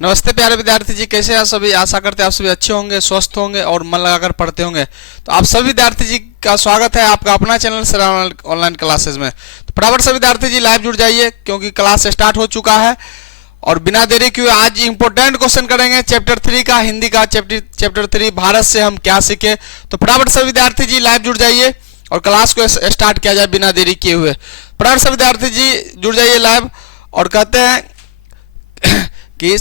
नमस्ते प्यारे विद्यार्थी जी, कैसे हैं आप सभी। आशा करते हैं आप सभी अच्छे होंगे, स्वस्थ होंगे और मन लगाकर पढ़ते होंगे। तो आप सभी विद्यार्थी जी का स्वागत है आपका अपना चैनल सर ऑनलाइन क्लासेस में। तो फटाफट से विद्यार्थी जी लाइव जुड़ जाइए क्योंकि क्लास स्टार्ट हो चुका है। और बिना देरी किए आज इंपॉर्टेंट क्वेश्चन करेंगे चैप्टर 3 का, हिंदी का चैप्टर 3 भारत से हम क्या सीखे। तो फटाफट से विद्यार्थी जी लाइव जुड़ जाइए और क्लास को स्टार्ट किया जाए बिना देरी किए हुए। फटाफट से विद्यार्थी जी जुड़ जाइए लाइव। और कहते हैं कि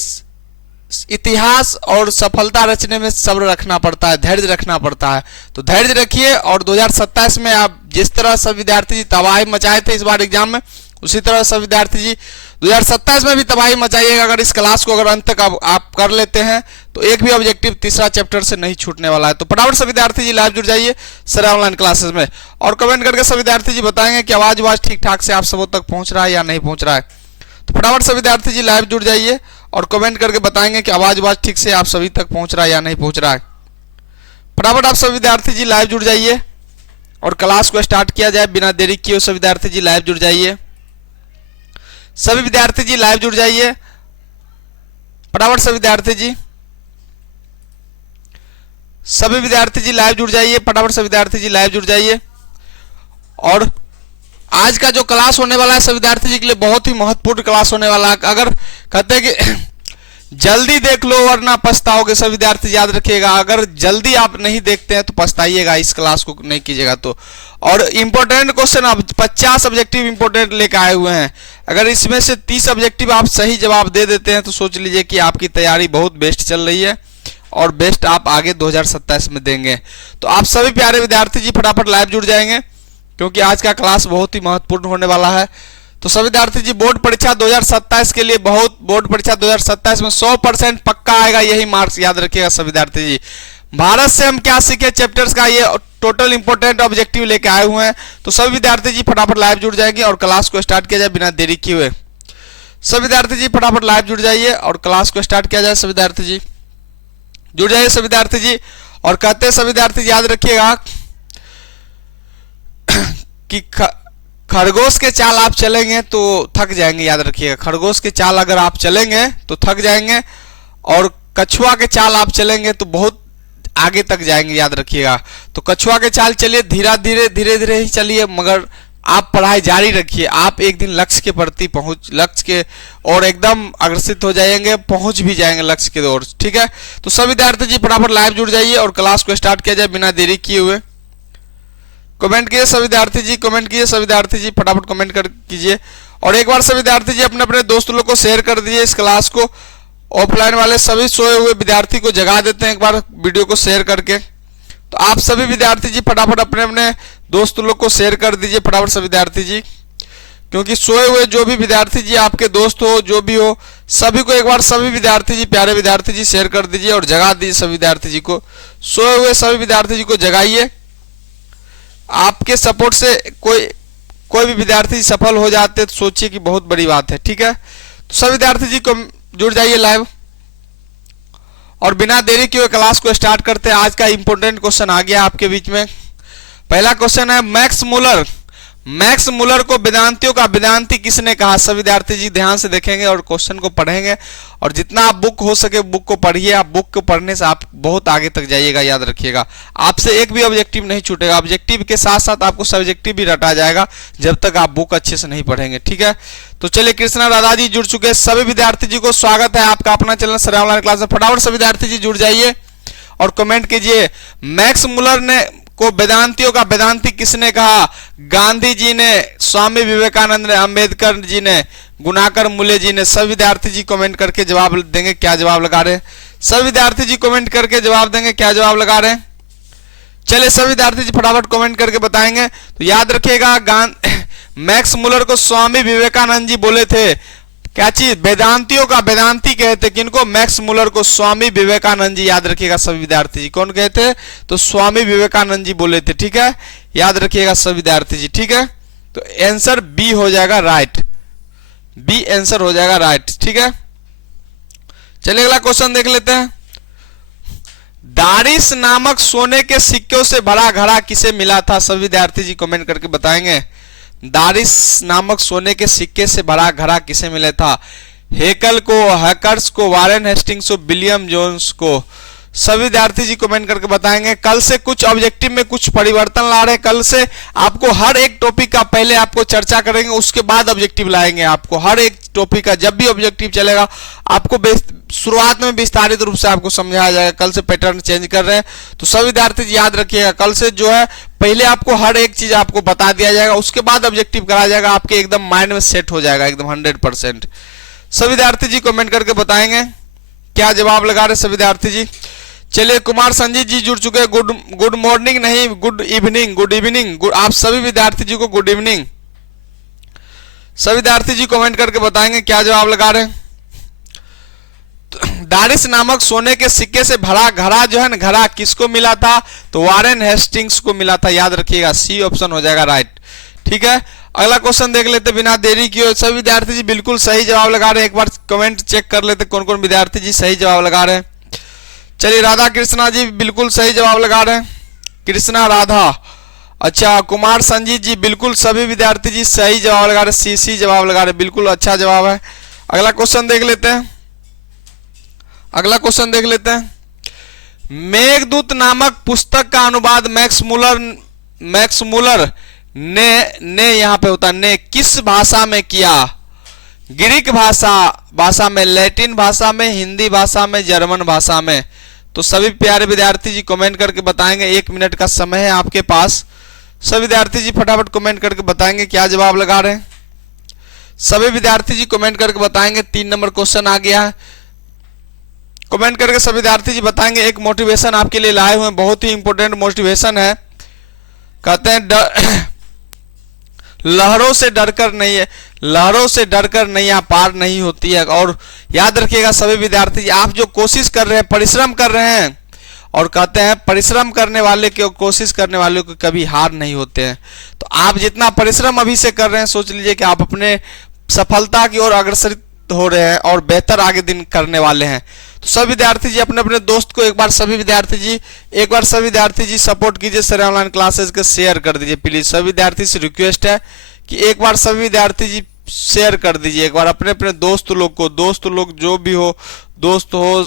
इतिहास और सफलता रचने में सब्र रखना पड़ता है, धैर्य रखना पड़ता है। तो धैर्य रखिए और 2027 में आप जिस तरह सब विद्यार्थी जी तबाही मचाए थे इस बार एग्जाम में, उसी तरह सब विद्यार्थी जी 2027 में भी तबाही मचाइएगा। अगर इस क्लास को अगर अंत तक आप कर लेते हैं तो एक भी ऑब्जेक्टिव तीसरा चैप्टर से नहीं छूटने वाला है। तो फटाफट से विद्यार्थी जी लाइव जुड़ जाइए सर ऑनलाइन क्लासेस में और कमेंट करके सब विद्यार्थी जी बताएंगे कि आवाज ठीक ठाक से आप सबों तक पहुंच रहा है या नहीं पहुंच रहा है। तो फटाफट से विद्यार्थी जी लाइव जुड़ जाइए और कमेंट करके बताएंगे कि आवाज ठीक से आप सभी तक पहुंच रहा है या नहीं पहुंच रहा है। फटाफट आप सभी विद्यार्थी जी लाइव जुड़ जाइए और क्लास को स्टार्ट किया जाए बिना देरी किए। सभी विद्यार्थी जी लाइव जुड़ जाइए, सभी विद्यार्थी जी लाइव जुड़ जाइए फटाफट से विद्यार्थी जी, सभी विद्यार्थी जी लाइव जुड़ जाइए फटाफट से विद्यार्थी जी लाइव जुड़ जाइए। और आज का जो क्लास होने वाला है सब विद्यार्थी जी के लिए बहुत ही महत्वपूर्ण क्लास होने वाला है। अगर कहते हैं कि जल्दी देख लो वरना पछताओगे, सब विद्यार्थी याद रखिएगा। अगर जल्दी आप नहीं देखते हैं तो पछताइएगा, इस क्लास को नहीं कीजिएगा तो। और इंपॉर्टेंट क्वेश्चन अब 50 ऑब्जेक्टिव इंपॉर्टेंट लेकर आए हुए हैं। अगर इसमें से 30 ऑब्जेक्टिव आप सही जवाब दे देते हैं तो सोच लीजिए कि आपकी तैयारी बहुत बेस्ट चल रही है और बेस्ट आप आगे 2027 में देंगे। तो आप सभी प्यारे विद्यार्थी जी फटाफट लाइव जुड़ जाएंगे क्योंकि आज का क्लास बहुत ही महत्वपूर्ण होने वाला है। तो सभी विद्यार्थी जी बोर्ड परीक्षा 2027 के लिए बोर्ड परीक्षा 2027 में 100% पक्का आएगा, यही मार्क्स याद रखिएगा सभी विद्यार्थी जी। भारत से हम क्या सीखे चैप्टर्स का ये टोटल इंपॉर्टेंट ऑब्जेक्टिव लेके आए हुए हैं। तो सभी विद्यार्थी जी फटाफट लाइव जुड़ जाएंगे और क्लास को स्टार्ट किया जाए बिना देरी किए हुए। सभी विद्यार्थी जी फटाफट लाइव जुड़ जाइए और क्लास को स्टार्ट किया जाए। सभी विद्यार्थी जी जुड़ जाइए सभी विद्यार्थी जी। और कहते हैं सभी विद्यार्थी जी याद रखिएगा कि खरगोश के चाल आप चलेंगे तो थक जाएंगे, याद रखिएगा। खरगोश के चाल अगर आप चलेंगे तो थक जाएंगे और कछुआ के चाल आप चलेंगे तो बहुत आगे तक जाएंगे, याद रखिएगा। तो कछुआ के चाल चलिए, धीरे धीरे ही चलिए मगर आप पढ़ाई जारी रखिए। आप एक दिन लक्ष्य के प्रति लक्ष्य के और एकदम अग्रसित हो जाएंगे, पहुंच भी जाएंगे लक्ष्य की ओर, ठीक है। तो सभी विद्यार्थी जी फटाफट लाइव जुड़ जाइए और क्लास को स्टार्ट किया जाए बिना देरी किए हुए। कमेंट कीजिए सभी विद्यार्थी जी, कमेंट कीजिए सभी विद्यार्थी जी फटाफट कमेंट कर कीजिए। और एक बार सभी विद्यार्थी जी अपने अपने दोस्त लोग को शेयर कर दीजिए इस क्लास को। ऑफलाइन वाले सभी सोए हुए विद्यार्थी को जगा देते हैं एक बार वीडियो को शेयर करके। तो आप सभी विद्यार्थी जी फटाफट अपने अपने दोस्त लोग को शेयर कर दीजिए फटाफट सभी विद्यार्थी जी, क्योंकि सोए हुए जो भी विद्यार्थी जी आपके दोस्त हो जो भी हो सभी को एक बार सभी विद्यार्थी जी प्यारे विद्यार्थी जी शेयर कर दीजिए और जगा दीजिए सभी विद्यार्थी जी को। सोए हुए सभी विद्यार्थी जी को जगाइए। आपके सपोर्ट से कोई भी विद्यार्थी सफल हो जाते तो सोचिए कि बहुत बड़ी बात है, ठीक है। तो सभी विद्यार्थी जी को जुड़ जाइए लाइव और बिना देरी किए क्लास को स्टार्ट करते हैं। आज का इंपॉर्टेंट क्वेश्चन आ गया आपके बीच में। पहला क्वेश्चन है मैक्स मुलर को वेदांतियों का वेदांती किसने कहा। सभी विद्यार्थी जी ध्यान से देखेंगे और क्वेश्चन को पढ़ेंगे और जितना आप बुक हो सके बुक को पढ़िए। आप बुक को पढ़ने से आप बहुत आगे तक जाइएगा, याद रखिएगा। आपसे एक भी ऑब्जेक्टिव नहीं छूटेगा, ऑब्जेक्टिव के साथ साथ आपको सब्जेक्टिव भी रटा जाएगा जब तक आप बुक अच्छे से नहीं पढ़ेंगे, ठीक है। तो चलिए कृष्णा राधा जी जुड़ चुके हैं। सभी विद्यार्थी जी को स्वागत है आपका अपना चैनल सर ऑनलाइन क्लास में। फटाफट सभी विद्यार्थी जी जुड़ जाइए और कमेंट कीजिए मैक्स मुलर ने को वेदांतियों का वेदांती किसने कहा। गांधी जी ने, स्वामी विवेकानंद ने, अंबेडकर जी ने, गुणाकर मूले जी ने। सभी विद्यार्थी जी कमेंट करके जवाब देंगे क्या जवाब लगा रहे हैं। सभी विद्यार्थी जी कमेंट करके जवाब देंगे क्या जवाब लगा रहे हैं। चलिए सभी विद्यार्थी जी फटाफट कमेंट करके बताएंगे। तो याद रखिएगा मैक्स मुलर को स्वामी विवेकानंद जी बोले थे क्या चीज, वेदांतियों का वेदांती कहते किनको, मैक्स मुलर को स्वामी विवेकानंद जी। याद रखिएगा सभी विद्यार्थी जी कौन कहते, तो स्वामी विवेकानंद जी बोले थे, ठीक है। याद रखिएगा सभी विद्यार्थी जी, ठीक है। तो आंसर बी हो जाएगा राइट, बी आंसर हो जाएगा राइट, ठीक है। चलिए अगला क्वेश्चन देख लेते हैं। दारिश नामक सोने के सिक्कों से भरा घड़ा किसे मिला था। सभी विद्यार्थी जी कमेंट करके बताएंगे दारिश नामक सोने के सिक्के से भरा घड़ा किसे मिला था। हेकल को, हैकर्स को, वारेन हेस्टिंग्स को, विलियम जोन्स को। सभी विद्यार्थी जी कमेंट करके बताएंगे। कल से कुछ ऑब्जेक्टिव में कुछ परिवर्तन ला रहे हैं। कल से आपको हर एक टॉपिक का पहले आपको चर्चा करेंगे, उसके बाद ऑब्जेक्टिव लाएंगे। आपको हर एक टॉपिक का जब भी ऑब्जेक्टिव चलेगा आपको शुरुआत में विस्तारित रूप से आपको समझाया जाएगा। कल से पैटर्न चेंज कर रहे हैं, तो सभी विद्यार्थी जी याद रखिएगा, कल से जो है पहले आपको हर एक चीज आपको बता दिया जाएगा, उसके बाद ऑब्जेक्टिव कराया जाएगा। आपके एकदम माइंड में सेट हो जाएगा एकदम 100%। सभी विद्यार्थी जी कमेंट करके बताएंगे क्या जवाब लगा रहे सभी विद्यार्थी जी। चलिए, कुमार संजीत जी जुड़ चुके हैं। गुड मॉर्निंग नहीं, गुड इवनिंग। गुड इवनिंग आप सभी विद्यार्थी जी को गुड इवनिंग। सभी विद्यार्थी जी कमेंट करके बताएंगे क्या जवाब लगा रहे हैं। दारिस नामक सोने के सिक्के से भरा घड़ा जो है ना, घड़ा किसको मिला था? तो वारेन हेस्टिंग्स को मिला था। याद रखिएगा, सी ऑप्शन हो जाएगा राइट। ठीक है, अगला क्वेश्चन देख लेते बिना देरी किए। सभी विद्यार्थी जी बिल्कुल सही जवाब लगा रहे हैं। एक बार कमेंट चेक कर लेते कौन कौन विद्यार्थी जी सही जवाब लगा रहे हैं। चलिए, राधा कृष्णा जी बिल्कुल सही जवाब लगा रहे हैं। कृष्णा राधा, अच्छा। कुमार संजीत जी बिल्कुल सभी विद्यार्थी जी सही जवाब लगा रहे, सी जवाब लगा रहे, बिल्कुल अच्छा जवाब है। अगला क्वेश्चन देख लेते हैं। अगला क्वेश्चन देख लेते हैं। मेघदूत नामक पुस्तक का अनुवाद मैक्स मुलर ने यहाँ पे होता ने किस भाषा में किया? ग्रीक भाषा में, लैटिन भाषा में, हिंदी भाषा में, जर्मन भाषा में। तो सभी प्यारे विद्यार्थी जी कमेंट करके बताएंगे। 1 मिनट का समय है आपके पास। सभी विद्यार्थी जी फटाफट कमेंट करके बताएंगे क्या जवाब लगा रहे हैं। सभी विद्यार्थी जी कमेंट करके बताएंगे। 3 नंबर क्वेश्चन आ गया है। कमेंट करके सभी विद्यार्थी जी बताएंगे। एक मोटिवेशन आपके लिए लाए हुए हैं, बहुत ही इंपॉर्टेंट मोटिवेशन है। कहते हैं लहरों से डरकर नहीं है, लहरों से डरकर नैया पार नहीं होती है। और याद रखिएगा सभी विद्यार्थी जी, आप जो कोशिश कर रहे हैं, परिश्रम कर रहे हैं, और कहते हैं परिश्रम करने वाले के, कोशिश करने वाले को कभी हार नहीं होते हैं। तो आप जितना परिश्रम अभी से कर रहे हैं, सोच लीजिए कि आप अपने सफलता की ओर अग्रसर हो रहे हैं और बेहतर आगे दिन करने वाले हैं। तो सभी विद्यार्थी जी अपने अपने दोस्त को एक बार सभी विद्यार्थी जी सपोर्ट कीजिए। सर ऑनलाइन क्लासेस के शेयर कर दीजिए प्लीज। सभी विद्यार्थी से रिक्वेस्ट है कि एक बार सभी विद्यार्थी जी शेयर कर दीजिए एक बार अपने अपने दोस्त लोग जो भी हो, दोस्त हो,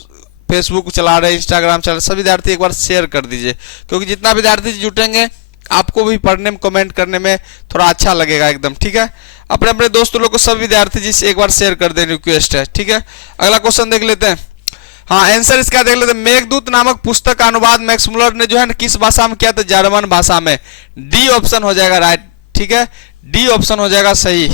फेसबुक चला रहे, इंस्टाग्राम चला रहे, सभी विद्यार्थी एक बार शेयर कर दीजिए, क्योंकि जितना विद्यार्थी जुटेंगे आपको भी पढ़ने में, कमेंट करने में थोड़ा अच्छा लगेगा एकदम। ठीक है, अपने अपने दोस्त लोग को सभी विद्यार्थी जी से एक बार शेयर कर दें, रिक्वेस्ट है। ठीक है, अगला क्वेश्चन देख लेते हैं। हाँ, आंसर इसका देख लेते हैं। मेघदूत नामक पुस्तक का अनुवाद मैक्स मुलर ने जो है ना किस भाषा में किया? तो जर्मन भाषा में। डी ऑप्शन हो जाएगा राइट। ठीक है, डी ऑप्शन हो जाएगा सही।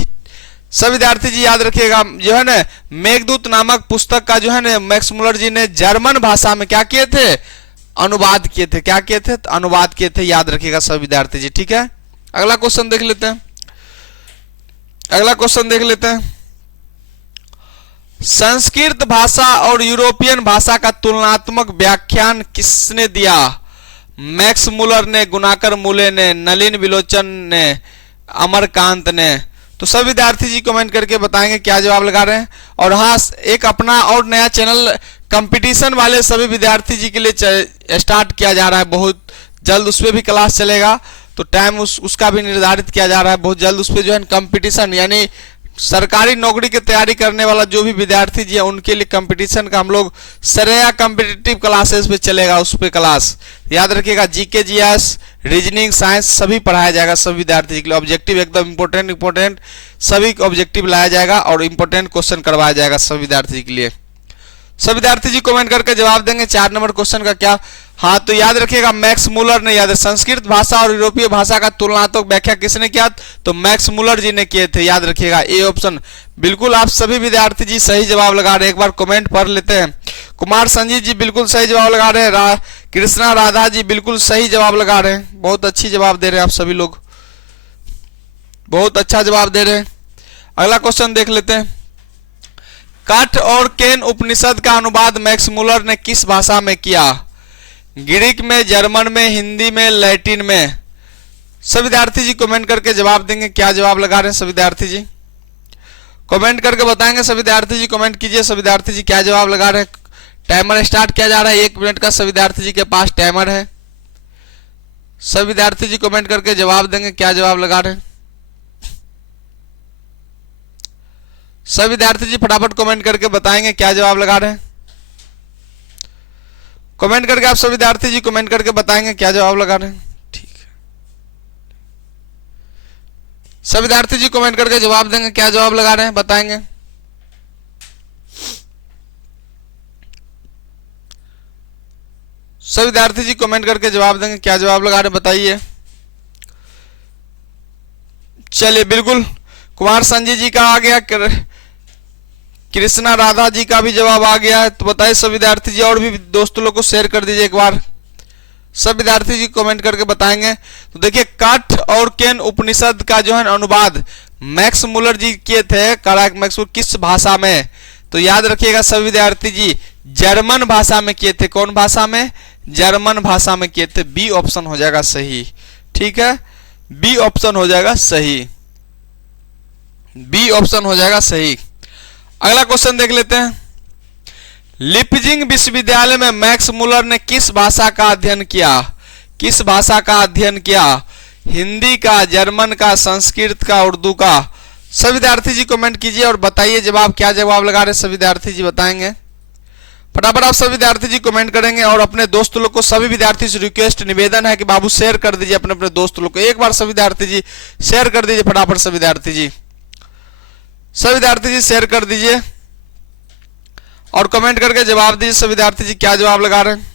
सब विद्यार्थी जी याद रखिएगा, जो है ना मेघदूत नामक पुस्तक का जो है ना मैक्स मुलर जी ने जर्मन भाषा में क्या किए थे? अनुवाद किए थे। क्या किए थे? तो अनुवाद किए थे। याद रखिएगा सब विद्यार्थी जी। ठीक है, अगला क्वेश्चन देख लेते हैं। अगला क्वेश्चन देख लेते हैं। संस्कृत भाषा और यूरोपियन भाषा का तुलनात्मक व्याख्यान किसने दिया? मैक्स मुलर ने, गुणाकर मूले ने, नलिन विलोचन ने, अमरकांत ने। तो सब विद्यार्थी जी कमेंट करके बताएंगे क्या जवाब लगा रहे हैं। और हाँ, एक अपना और नया चैनल कंपटीशन वाले सभी विद्यार्थी जी के लिए स्टार्ट किया जा रहा है, बहुत जल्द उस पर भी क्लास चलेगा। तो टाइम उसका भी निर्धारित किया जा रहा है बहुत जल्द। उस पर जो है कंपटीशन, यानी सरकारी नौकरी की तैयारी करने वाला जो भी विद्यार्थी जी है उनके लिए कंपटीशन का हम लोग श्रेया कॉम्पिटिटिव क्लासेस पे चलेगा। उस पे क्लास याद रखिएगा, जीके, जीएस, रीजनिंग, साइंस सभी पढ़ाया जाएगा सभी विद्यार्थी जी के लिए। ऑब्जेक्टिव एकदम इंपॉर्टेंट सभी ऑब्जेक्टिव लाया जाएगा और इंपॉर्टेंट क्वेश्चन करवाया जाएगा सभी विद्यार्थी के लिए। सब विद्यार्थी जी कमेंट करके जवाब देंगे 4 नंबर क्वेश्चन का क्या। हाँ, तो याद रखिएगा मैक्स मुलर ने, याद है, संस्कृत भाषा और यूरोपीय भाषा का तुलनात्मक व्याख्या किसने किया? तो मैक्स मुलर जी ने किए थे। याद रखिएगा ए ऑप्शन। बिल्कुल आप सभी विद्यार्थी जी सही जवाब लगा रहे हैं। एक बार कमेंट पढ़ लेते हैं। कुमार संजीत जी बिल्कुल सही जवाब लगा रहे हैं। कृष्णा राधा जी बिल्कुल सही जवाब लगा रहे हैं। बहुत अच्छी जवाब दे रहे हैं आप सभी लोग, बहुत अच्छा जवाब दे रहे हैं। अगला क्वेश्चन देख लेते हैं। कठ और केन उपनिषद का अनुवाद मैक्स मुलर ने किस भाषा में किया? ग्रीक में, जर्मन में, हिंदी में, लैटिन में। सब विद्यार्थी जी कमेंट करके जवाब देंगे क्या जवाब लगा रहे हैं। सब विद्यार्थी जी कमेंट करके बताएंगे। सब विद्यार्थी जी कमेंट कीजिए। सब विद्यार्थी जी क्या जवाब लगा रहे हैं। टाइमर स्टार्ट किया जा रहा है 1 मिनट का। सब विद्यार्थी जी के पास टाइमर है। सब विद्यार्थी जी कमेंट करके जवाब देंगे क्या जवाब लगा रहे हैं। सब विद्यार्थी जी फटाफट कमेंट करके बताएंगे क्या जवाब लगा रहे हैं। कमेंट करके आप सब विद्यार्थी जी कमेंट करके बताएंगे क्या जवाब लगा रहे हैं। ठीक है, सब विद्यार्थी जी कमेंट करके जवाब देंगे क्या जवाब लगा रहे हैं, बताएंगे। सब विद्यार्थी जी कमेंट करके जवाब देंगे क्या जवाब लगा रहे हैं, बताइए। चलिए बिल्कुल, कुमार संजय जी का आ गया, कृष्णा राधा जी का भी जवाब आ गया है। तो बताइए सब विद्यार्थी जी, और भी दोस्तों लोग को शेयर कर दीजिए एक बार। सब विद्यार्थी जी कमेंट करके बताएंगे। तो देखिए काठ और केन उपनिषद का जो है अनुवाद मैक्स मुलर जी किए थे, कराक मैक्स किस भाषा में? तो याद रखिएगा सब विद्यार्थी जी, जर्मन भाषा में किए थे। कौन भाषा में? जर्मन भाषा में किए थे। बी ऑप्शन हो जाएगा सही। ठीक है, बी ऑप्शन हो जाएगा सही, बी ऑप्शन हो जाएगा सही। अगला क्वेश्चन देख लेते हैं। लिपजिंग विश्वविद्यालय में मैक्स मुलर ने किस भाषा का अध्ययन किया? किस भाषा का अध्ययन किया? हिंदी का, जर्मन का, संस्कृत का, उर्दू का? सब विद्यार्थी जी कमेंट कीजिए और बताइए जवाब, क्या जवाब लगा रहे सब विद्यार्थी जी बताएंगे। फटाफट आप सब विद्यार्थी जी कमेंट करेंगे और अपने दोस्त लोग को, सभी विद्यार्थी से रिक्वेस्ट निवेदन है कि बाबू शेयर कर दीजिए अपने अपने दोस्त लोग को। एक बार सब विद्यार्थी जी शेयर कर दीजिए फटाफट। सब विद्यार्थी जी, सब विद्यार्थी जी शेयर कर दीजिए और कमेंट करके जवाब दीजिए सब विद्यार्थी जी क्या जवाब लगा रहे हैं।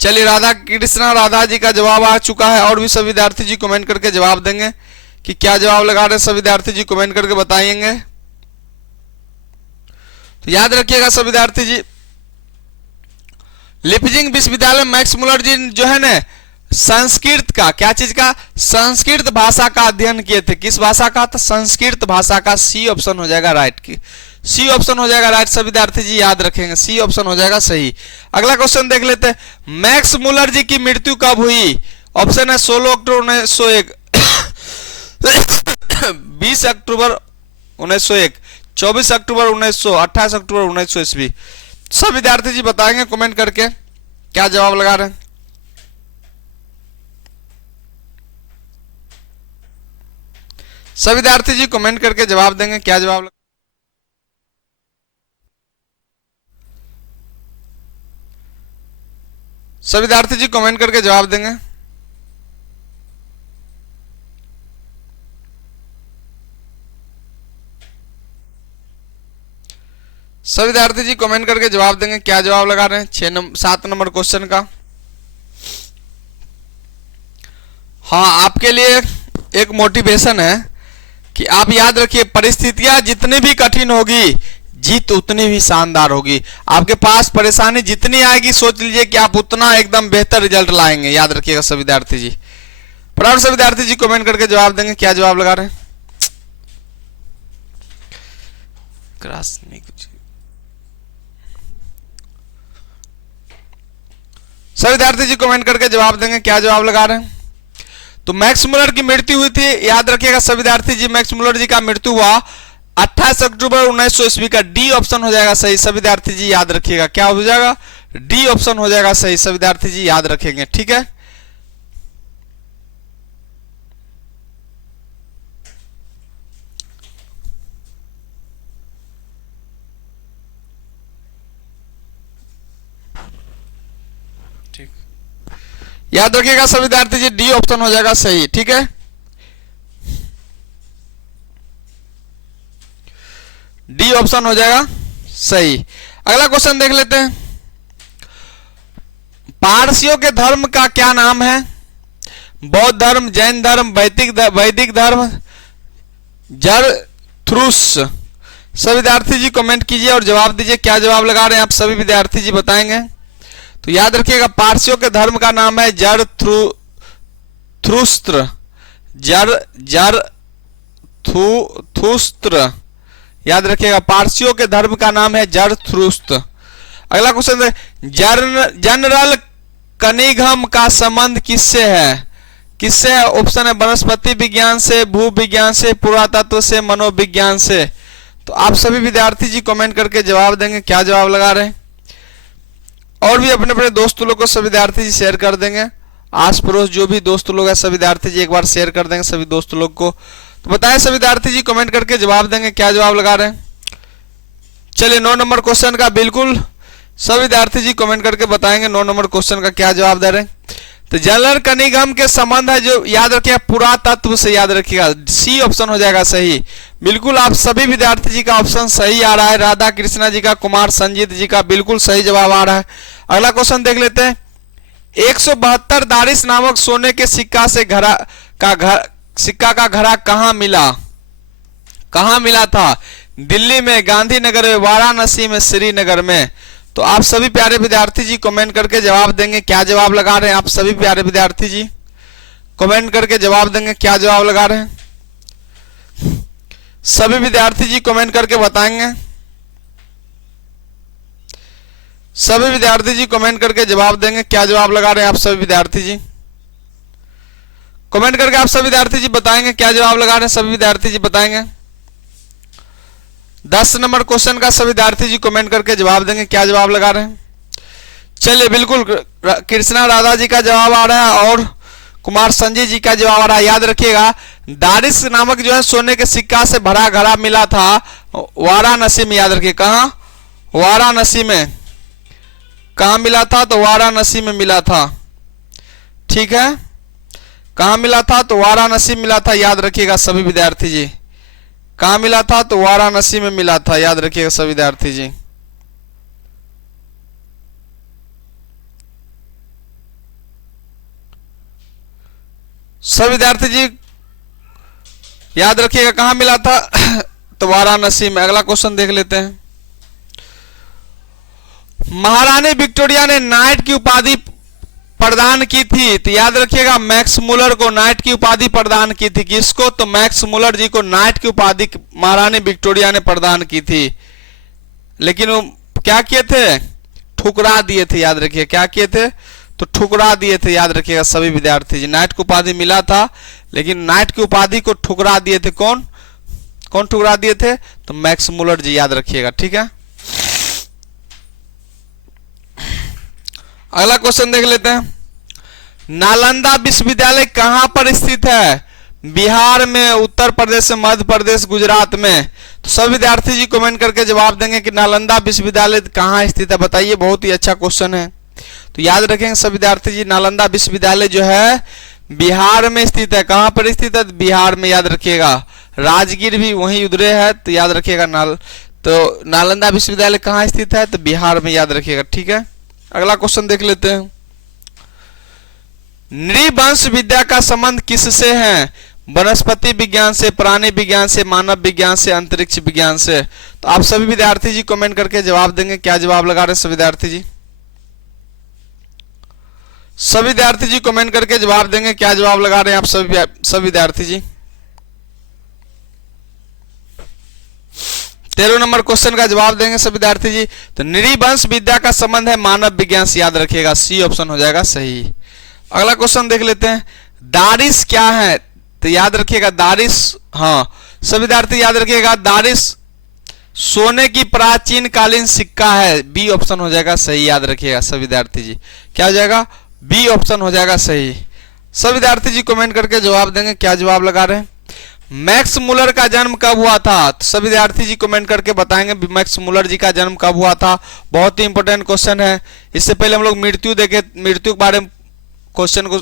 चलिए राधा कृष्णा राधा जी का जवाब आ चुका है, और भी सब विद्यार्थी जी कमेंट करके जवाब देंगे कि क्या जवाब लगा रहे हैं। सब विद्यार्थी जी कमेंट करके बताएंगे। तो याद रखिएगा सब विद्यार्थी जी, लिपजिंग विश्वविद्यालय मैक्स मुलर जी जो है ना संस्कृत का, क्या चीज का? संस्कृत भाषा का अध्ययन किए थे। किस भाषा का था? संस्कृत भाषा का। सी ऑप्शन हो जाएगा राइट की, सी ऑप्शन हो जाएगा राइट। सब विद्यार्थी जी याद रखेंगे, सी ऑप्शन हो जाएगा सही। अगला क्वेश्चन देख लेते हैं। मैक्स मुलर जी की मृत्यु कब हुई? ऑप्शन है 16 अक्टूबर 1901, 20 अक्टूबर 1901, 24 अक्टूबर 1900, 28 अक्टूबर 1900 ईस्वी। सब विद्यार्थी जी बताएंगे कमेंट करके क्या जवाब लगा रहे हैं। सब विद्यार्थी जी कमेंट करके जवाब देंगे क्या जवाब लगा। सब विद्यार्थी जी कमेंट करके जवाब देंगे। सब विद्यार्थी जी कमेंट करके जवाब देंगे क्या जवाब लगा रहे हैं 7 नंबर क्वेश्चन का। हाँ, आपके लिए एक मोटिवेशन है कि आप याद रखिए, परिस्थितियां जितनी भी कठिन होगी जीत उतनी भी शानदार होगी। आपके पास परेशानी जितनी आएगी सोच लीजिए कि आप उतना एकदम बेहतर रिजल्ट लाएंगे। याद रखिएगा सब विद्यार्थी जी। फटाफट सब विद्यार्थी जी कमेंट करके जवाब देंगे क्या जवाब लगा रहे हैं। क्रॉस नहीं कुछ। सब विद्यार्थी जी कमेंट करके जवाब देंगे क्या जवाब लगा रहे हैं। तो मैक्स मुलर की मृत्यु हुई थी, याद रखिएगा सब विद्यार्थी जी, मैक्स मुलर जी का मृत्यु हुआ 28 अक्टूबर 1900 ईस्वी का। डी ऑप्शन हो जाएगा सही। सब विद्यार्थी जी याद रखिएगा क्या हो जाएगा, डी ऑप्शन हो जाएगा सही। सब विद्यार्थी जी याद रखेंगे, ठीक है। ठीक, याद रखिएगा सब विद्यार्थी जी, डी ऑप्शन हो जाएगा सही, ठीक है। डी ऑप्शन हो जाएगा सही। अगला क्वेश्चन देख लेते हैं। पारसियों के धर्म का क्या नाम है? बौद्ध धर्म, जैन धर्म, वैदिक धर्म, जरथुस्त्र। सब विद्यार्थी जी कमेंट कीजिए और जवाब दीजिए क्या जवाब लगा रहे हैं आप। सभी विद्यार्थी जी बताएंगे। तो याद रखिएगा पारसियों के धर्म का नाम है जरथुस्त्र, जरथुस्त्र। याद रखिएगा पारसियों के धर्म का नाम है जरथुस्त्र। अगला क्वेश्चन है, जनरल कनिंघम का संबंध किससे है? किससे है? ऑप्शन है वनस्पति विज्ञान से, भू विज्ञान से, पुरातत्व से, मनोविज्ञान से। तो आप सभी विद्यार्थी जी कमेंट करके जवाब देंगे क्या जवाब लगा रहे हैं। और भी अपने अपने दोस्त लोग को सब विद्यार्थी जी शेयर कर देंगे। आस पड़ोस जो भी दोस्त लोग हैं सब विद्यार्थी जी एक बार शेयर कर देंगे सभी दोस्त लोग को। तो बताएं सब विद्यार्थी जी कमेंट करके जवाब देंगे क्या जवाब लगा रहे हैं। चलिए 9 नंबर क्वेश्चन का बिल्कुल सब विद्यार्थी जी कमेंट करके बताएंगे 9 नंबर क्वेश्चन का क्या जवाब दे रहे हैं। तो जल का निगम के संबंध है जो याद रखिएगा पुरातत्व से, याद रखिएगा सी ऑप्शन हो जाएगा सही। बिल्कुल आप सभी विद्यार्थी जी का ऑप्शन सही आ रहा है। राधा कृष्णा जी का, कुमार संजीत जी का बिल्कुल सही जवाब आ रहा है। अगला क्वेश्चन देख लेते हैं। 172 दारिश नामक सोने के सिक्का का घड़ा कहां मिला? कहां मिला था? दिल्ली में, गांधीनगर में, वाराणसी में, श्रीनगर में। तो आप सभी प्यारे विद्यार्थी जी कमेंट करके जवाब देंगे क्या जवाब लगा रहे हैं। आप सभी प्यारे विद्यार्थी जी कमेंट करके जवाब देंगे क्या जवाब लगा रहे हैं। सभी विद्यार्थी जी कमेंट करके बताएंगे। सभी विद्यार्थी जी कमेंट करके जवाब देंगे क्या जवाब लगा रहे हैं। आप सभी विद्यार्थी जी कमेंट करके आप सभी विद्यार्थी जी बताएंगे क्या जवाब लगा रहे हैं। सभी विद्यार्थी जी बताएंगे। 10 नंबर क्वेश्चन का सभी विद्यार्थी जी कमेंट करके जवाब देंगे क्या जवाब लगा रहे हैं। चलिए बिल्कुल कृष्णा राधा जी का जवाब आ रहा है और कुमार संजय जी का जवाब आ रहा है। याद रखिएगा दारिश नामक जो है सोने के सिक्का से भरा घड़ा मिला था वाराणसी में। याद रखिए कहां? वाराणसी में। कहां मिला था? तो वाराणसी में मिला था। ठीक है, कहां मिला था? तो वाराणसी मिला था। याद रखिएगा सभी विद्यार्थी जी कहां मिला था? तो वाराणसी में मिला था। याद रखिएगा सभी विद्यार्थी जी। सभी विद्यार्थी जी याद रखिएगा कहां मिला था? तो वाराणसी में। अगला क्वेश्चन देख लेते हैं। महारानी विक्टोरिया ने नाइट की उपाधि प्रदान की थी। तो याद रखिएगा मैक्स मुलर को नाइट की उपाधि प्रदान की थी। किसको? तो मैक्स मुलर जी को नाइट की उपाधि महारानी विक्टोरिया ने प्रदान की थी। लेकिन वो क्या किए थे? ठुकरा दिए थे। याद रखिए क्या किए थे? तो ठुकरा दिए थे। याद रखिएगा सभी विद्यार्थी जी नाइट की उपाधि मिला था लेकिन नाइट की उपाधि को ठुकरा दिए थे। कौन कौन ठुकरा दिए थे? तो मैक्स मुलर जी। याद रखिएगा। ठीक है, अगला क्वेश्चन देख लेते हैं। नालंदा विश्वविद्यालय कहां पर स्थित है? बिहार में, उत्तर प्रदेश में, मध्य प्रदेश, गुजरात में। तो सब विद्यार्थी जी कमेंट करके जवाब देंगे कि नालंदा विश्वविद्यालय कहां स्थित है। बताइए, बहुत ही अच्छा क्वेश्चन है। तो याद रखेंगे सब विद्यार्थी जी नालंदा विश्वविद्यालय जो है बिहार में स्थित है। कहां पर स्थित है? बिहार में। याद रखिएगा राजगीर भी वहीं उधरे है। तो याद रखिएगा नालंदा विश्वविद्यालय कहां स्थित है? तो बिहार में। याद रखिएगा। ठीक है, अगला क्वेश्चन देख लेते हैं। नृवंश विद्या का संबंध किससे है? वनस्पति विज्ञान से, प्राणी विज्ञान से, मानव विज्ञान से, अंतरिक्ष विज्ञान से। तो आप सभी विद्यार्थी जी कमेंट करके जवाब देंगे क्या जवाब लगा रहे हैं। सभी विद्यार्थी जी सभी विद्यार्थी जी कमेंट करके जवाब देंगे क्या जवाब लगा रहे हैं। आप सभी विद्यार्थी जी 13 नंबर क्वेश्चन का जवाब देंगे सब विद्यार्थी जी। तो नृवंश विद्या का संबंध है मानव विज्ञान से। याद रखिएगा सी ऑप्शन हो जाएगा सही। अगला क्वेश्चन देख लेते हैं। दारिश क्या है? तो याद रखिएगा दारिश, हाँ सब विद्यार्थी याद रखिएगा दारिश सोने की प्राचीन कालीन सिक्का है। बी ऑप्शन हो जाएगा सही। याद रखिएगा सब विद्यार्थी जी क्या हो जाएगा? बी ऑप्शन हो जाएगा सही। सब विद्यार्थी जी कमेंट करके जवाब देंगे क्या जवाब लगा रहे हैं। मैक्स मुलर का जन्म कब हुआ था? तो सब विद्यार्थी जी कमेंट करके बताएंगे मैक्स मुलर जी का जन्म कब हुआ था। बहुत ही इंपॉर्टेंट क्वेश्चन है। इससे पहले हम लोग मृत्यु के बारे में क्वेश्चन को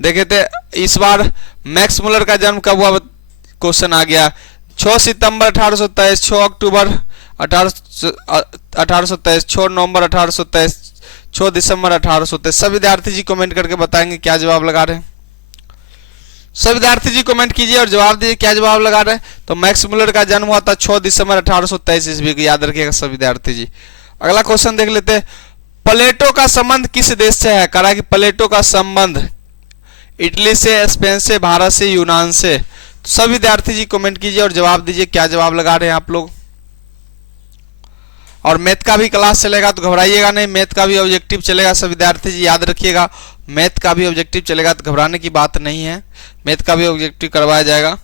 देखे थे। इस बार मैक्स मुलर का जन्म कब हुआ क्वेश्चन आ गया। 6 सितंबर 1823, 6 अक्टूबर 1823, 6 नवंबर 1823, 6 दिसंबर 1823। सब विद्यार्थी जी कमेंट करके बताएंगे क्या जवाब लगा रहे हैं। सब विद्यार्थी जी कमेंट कीजिए और जवाब दीजिए क्या जवाब लगा रहे हैं। तो मैक्स मुलर का जन्म हुआ था 6 दिसंबर 1823 ईस्वी को। याद रखिएगा सब विद्यार्थी जी। अगला क्वेश्चन देख लेते हैं। प्लेटो का संबंध किस देश से है? करा कि प्लेटो का संबंध इटली से, स्पेन से, भारत से, यूनान से। तो सब विद्यार्थी जी कमेंट कीजिए और जवाब दीजिए क्या जवाब लगा रहे हैं आप लोग। और मैथ का भी क्लास चलेगा तो घबराइएगा नहीं, मैथ का भी ऑब्जेक्टिव चलेगा। सब विद्यार्थी जी याद रखिएगा मैथ का भी ऑब्जेक्टिव चलेगा तो घबराने की बात नहीं है। मैथ का भी ऑब्जेक्टिव करवाया जाएगा।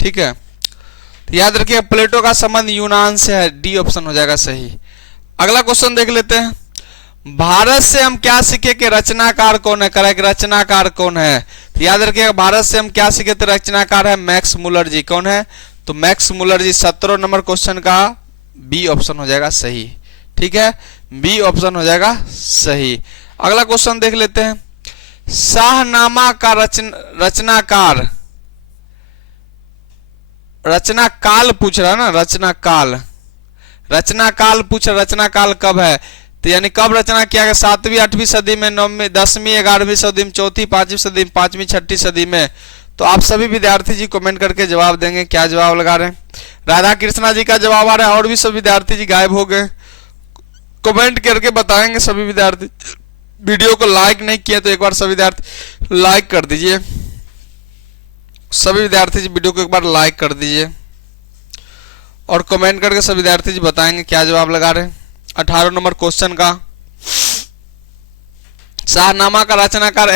ठीक है, तो याद रखिएगा प्लेटो का संबंध यूनान से है। डी ऑप्शन हो जाएगा सही। अगला क्वेश्चन देख लेते हैं। भारत से हम क्या सीखे कि रचनाकार कौन है? करेक्ट, रचनाकार कौन है? तो याद रखिएगा भारत से हम क्या सीखे थे? रचनाकार है मैक्स मुलर जी। कौन है? तो मैक्स मुलर जी। 17 नंबर क्वेश्चन का बी ऑप्शन हो जाएगा सही। ठीक है, बी ऑप्शन हो जाएगा सही। अगला क्वेश्चन देख लेते हैं। शाहनामा का रचनाकार, रचना काल पूछ रहा है ना, रचना काल, रचना काल पूछ रहा, रचना काल कब है, तो यानी कब रचना किया गया, 7वीं 8वीं सदी में, 9वीं 10वीं 11वीं सदी में, 4वीं 5वीं सदी में, 5वीं 6वीं सदी में। तो आप सभी विद्यार्थी जी कमेंट करके जवाब देंगे। क्या जवाब लगा रहे हैं? राधा कृष्णा जी का जवाब आ रहा है, और भी सब विद्यार्थी जी गायब हो गए। कमेंट करके बताएंगे सभी विद्यार्थी। वीडियो को लाइक नहीं किया तो एक बार सभी विद्यार्थी लाइक कर दीजिए। सभी विद्यार्थी जी वीडियो को एक बार लाइक कर दीजिए और कमेंट करके सभी विद्यार्थी जी बताएंगे क्या जवाब लगा रहे हैं। 18 नंबर क्वेश्चन का, शाहनामा का रचनाकार